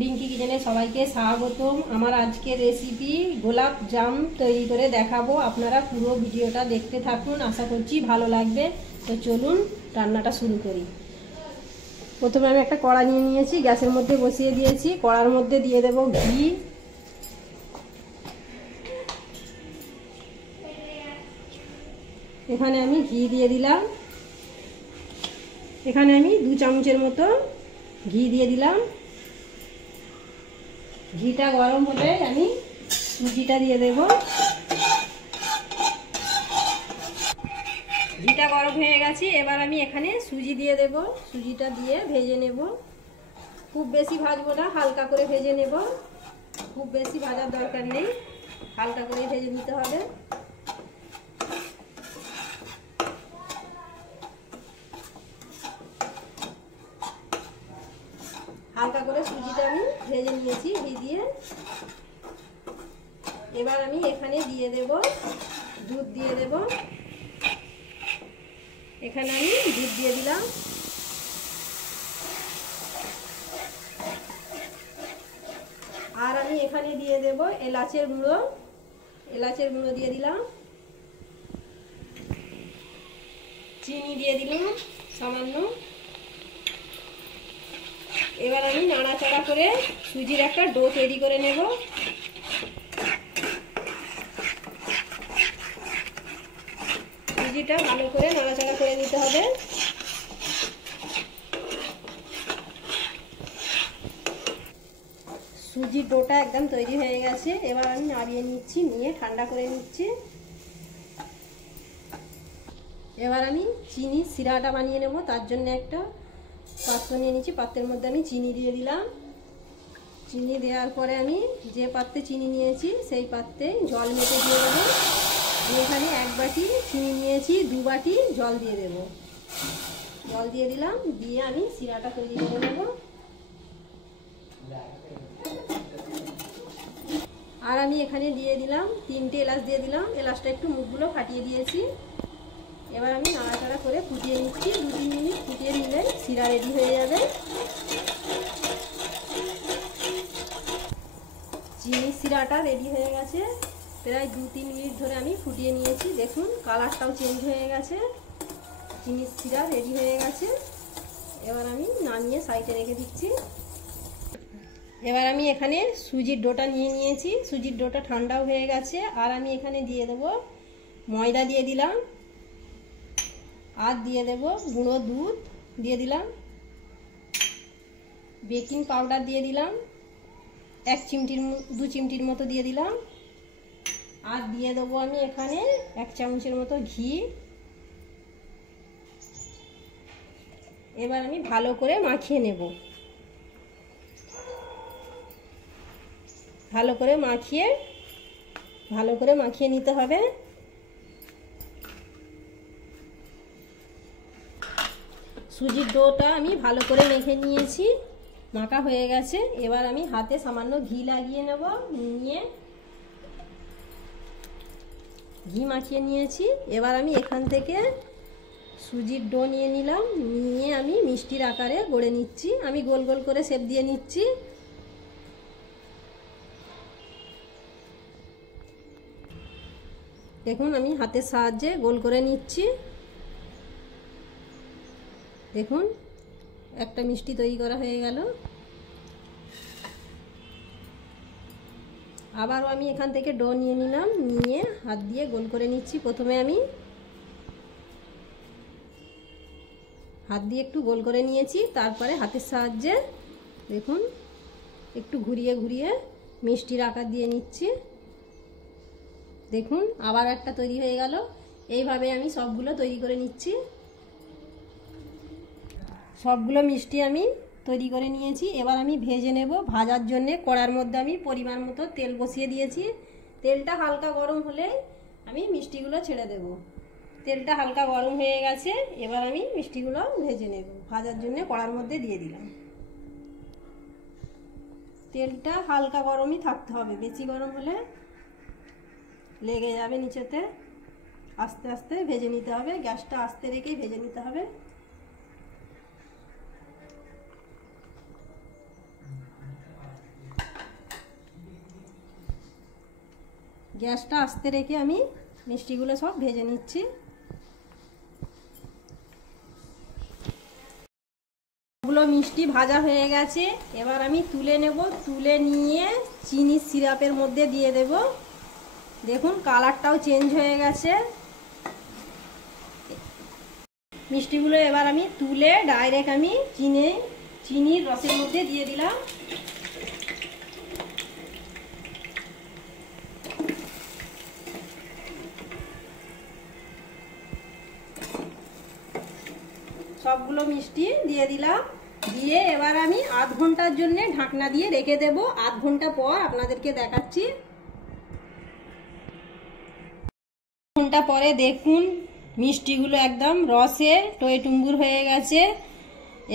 রিঙ্কি কিচেনে সবাইকে স্বাগতম। আমার আজকের রেসিপি গোলাপ জাম তৈরি করে দেখাবো। আপনারা পুরো ভিডিওটা দেখতে থাকুন, আশা করছি ভালো লাগবে। তো চলুন রান্নাটা শুরু করি। প্রথমে আমি একটা কড়া নিয়ে নিয়েছি, গ্যাসের মধ্যে বসিয়ে দিয়েছি। কড়ার মধ্যে দিয়ে দেব ঘি, এখানে আমি ঘি দিয়ে দিলাম। এখানে আমি 2 চামচের মতো ঘি দিয়ে দিলাম। ঘিটা গরম হলে আমি সুজিটা দিয়ে দেব। ঘিটা গরম হয়ে গেছে, এবার আমি এখানে সুজি দিয়ে দেব। সুজিটা দিয়ে ভেজে নেব। খুব বেশি ভাজবো না, হালকা করে ভেজে নেব। খুব বেশি ভাজার দরকার নেই, হালকা করে ভেজে নিতে হবে। হালকা করে সুজিটা আমি ভেজে নিয়েছি ঘি দিয়ে। এবার আমি এখানে দিয়ে দেব দুধ দিয়ে দেব। এখানে আমি দুধ দিয়ে দিলাম। আর আমি এখানে দিয়ে দেব এলাচের গুঁড়ো। এলাচের গুঁড়ো দিয়ে দিলাম। চিনি দিয়ে দিলাম সামান্য। এবার আমি নাড়াচাড়া করে সুজির একটা ডো তৈরি করে নেব। সুজিটা ভালো করে নাড়াচাড়া করে নিতে হবে। সুজির ডোটা একদম তৈরি হয়ে গেছে। এবার আমি নাড়িয়ে নিচ্ছি, নিয়ে ঠান্ডা করে নিচ্ছি। এবার আমি চিনি সিরাটা বানিয়ে নেব। তার জন্য একটা পাত্র নিয়ে নিচ্ছি। পাত্রের মধ্যে আমি চিনি দিয়ে দিলাম। চিনি দেওয়ার পরে আমি যে পাত্রে চিনি নিয়েছি সেই পাত্রে জল মেপে দিয়ে দেবো। আমি এখানে 1 বাটি চিনি নিয়েছি, 2 বাটি জল দিয়ে দেব। জল দিয়ে দিলাম, দিয়ে আমি সিরাটা তৈরি করে নেব। আর আমি এখানে দিয়ে দিলাম 3টে এলাচ দিয়ে দিলাম। এলাচটা একটু মুখগুলো ফাটিয়ে দিয়েছি। এবার আমি নাড়াচাড়া করে ফুটিয়ে নিচ্ছি। 2-3 মিনিট ফুটিয়ে নিলে সিরা রেডি হয়ে যাবে। চিনি সিরাটা রেডি হয়ে গেছে। প্রায় 2-3 মিনিট ধরে আমি ফুটিয়ে নিয়েছি। দেখুন কালারটাও চেঞ্জ হয়ে গেছে। চিনি সিরা রেডি হয়ে গেছে। এবার আমি নামিয়ে সাইডে রেখে দিচ্ছি। এবার আমি এখানে সুজির ডোটা নিয়ে নিয়েছি। সুজির ডোটা ঠান্ডাও হয়ে গেছে। আর আমি এখানে দিয়ে দেব ময়দা দিয়ে দিলাম। আর দিয়ে দেব গুঁড়ো দুধ দিয়ে দিলাম। বেকিং পাউডার দিয়ে দিলাম 2 চিমটির মতো দিয়ে দিলাম। আর দিয়ে দেবো আমি এখানে 1 চামচের মতো ঘি। এবার আমি ভালো করে মাখিয়ে নেব। ভালো করে মাখিয়ে নিতে হবে। সুজির ডোটা আমি ভালো করে মেখে নিয়েছি, মাখা হয়ে গেছে। এবার আমি হাতে সামান্য ঘি লাগিয়ে নেব। নিয়ে ঘি মাখিয়ে নিয়েছি। এবার আমি এখান থেকে সুজির ডো নিয়ে নিলাম। নিয়ে আমি মিষ্টির আকারে গড়ে নিচ্ছি। আমি গোল গোল করে শেপ দিয়ে নিচ্ছি। দেখুন আমি হাতের সাহায্যে গোল করে নিচ্ছি। দেখুন একটা মিষ্টি তৈরি করা হয়ে গেল। আবারও আমি এখান থেকে ডো নিয়ে নিলাম। নিয়ে হাত দিয়ে গোল করে নিচ্ছি। প্রথমে আমি হাত দিয়ে একটু গোল করে নিয়েছি, তারপরে হাতের সাহায্যে দেখুন একটু ঘুরিয়ে ঘুরিয়ে মিষ্টির আকার দিয়ে নিচ্ছি। দেখুন আবার একটা তৈরি হয়ে গেল। এইভাবে আমি সবগুলো তৈরি করে নিচ্ছি। সবগুলো মিষ্টি আমি তৈরি করে নিয়েছি। এবার আমি ভেজে নেব। ভাজার জন্য কড়ার মধ্যে আমি পরিমাণ মতো তেল বসিয়ে দিয়েছি। তেলটা হালকা গরম হলে আমি মিষ্টিগুলো ছেড়ে দেব। তেলটা হালকা গরম হয়ে গেছে। এবার আমি মিষ্টিগুলো ভেজে নেব। ভাজার জন্য কড়ার মধ্যে দিয়ে দিলাম। তেলটা হালকা গরমই থাকতে হবে, বেশি গরম হলে লেগে যাবে নিচেতে। আস্তে আস্তে ভেজে নিতে হবে, গ্যাসটা আস্তে রেখেই ভেজে নিতে হবে। গ্যাসটা আস্তে রেখে আমি মিষ্টিগুলো সব ভেজে নিচ্ছি। সবগুলো মিষ্টি ভাজা হয়ে গেছে, এবার আমি তুলে নেব। তুলে নিয়ে চিনির সিরাপের মধ্যে দিয়ে দেব। দেখুন কালারটাও চেঞ্জ হয়ে গেছে। মিষ্টিগুলো এবার আমি তুলে ডাইরেক্ট আমি চিনির রসের মধ্যে দিয়ে দিলাম। সবগুলো মিষ্টি দিয়ে দিলাম। দিয়ে এবার আমি আধ ঘন্টার জন্য ঢাকনা দিয়ে রেখে দেব। আধ ঘন্টা পর আপনাদেরকে দেখাচ্ছি। ঘন্টা পরে দেখুন মিষ্টিগুলো একদম রসে টইটুম্বুর হয়ে গেছে।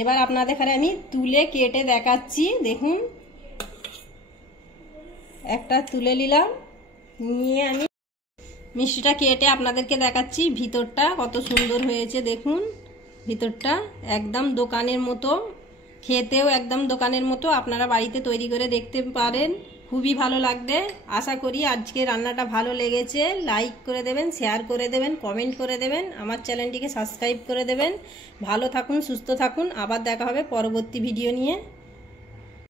এবার আপনাদের এখানে আমি তুলে কেটে দেখাচ্ছি। দেখুন একটা তুলে নিলাম, নিয়ে আমি মিষ্টিটা কেটে আপনাদেরকে দেখাচ্ছি। ভিতরটা কত সুন্দর হয়েছে দেখুন। ভিতরটা একদম দোকানের মতো, খেতেও একদম দোকানের মতো। আপনারা বাড়িতে তৈরি করে দেখতে পারেন, খুবই ভালো লাগবে। আশা করি আজকে রান্নাটা ভালো লেগেছে। লাইক করে দেবেন, শেয়ার করে দেবেন, কমেন্ট করে দেবেন, আমার চ্যানেলটিকে সাবস্ক্রাইব করে দেবেন। ভালো থাকুন, সুস্থ থাকুন। আবার দেখা হবে পরবর্তী ভিডিও নিয়ে।